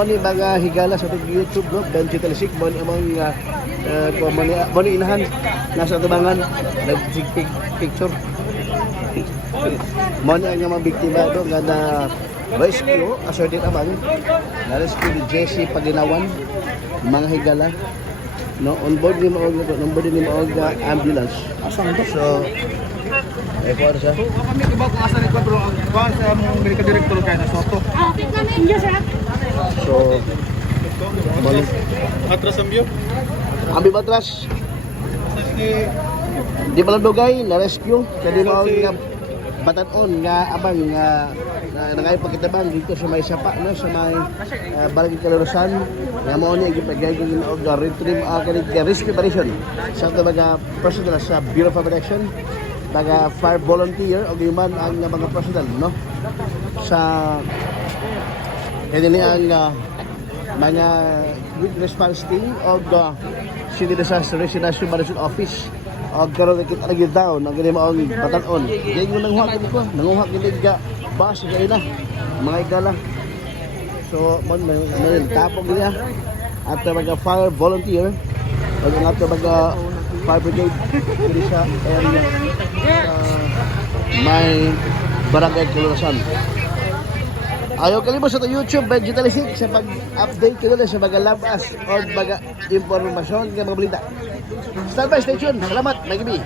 Ni mga higala sa itong YouTube bro, Benji Talisik, mo ni inahan, nasa tubangan, nag-picture. Mo ni ang mga biktima doon nga na rescue, asserted abang, na-rescue ni Jesse Paginawan, mga higala. No, on board ni Maog ambulance. So, ay po siya. Kami iba kung asa ni Quadro ang ba sa mga medical director kay na Soto. So, balik. Atras ang view. Ambi batras. Di pala dugay na rescue kadi mao nga bataton nga abang nga nangay pagkitabang dito sa may sapa no sa may Barangay Calarosan nga mao ni gipagaygon og retrieve kani rescue operation sa mga personnel sa Bureau of Protection, mga fire volunteer o man ang mga personnel no sa kaya ni ang mga quick response team o City Disaster National Management Office o karon kita lagi down ang ganyan maong batanon yan yung nanguha gini ka base kayo na mga igala. So may tapog niya at mga fire volunteer o nga mga fire brigade dito sa area may Barangay Calarosan. Ayaw kalimot sa YouTube, Benji Talisik, sa pag-update ko nila sa mga labas o mga impormasyon ng mga balita. Stand by, stay tuned. Salamat, Magibi.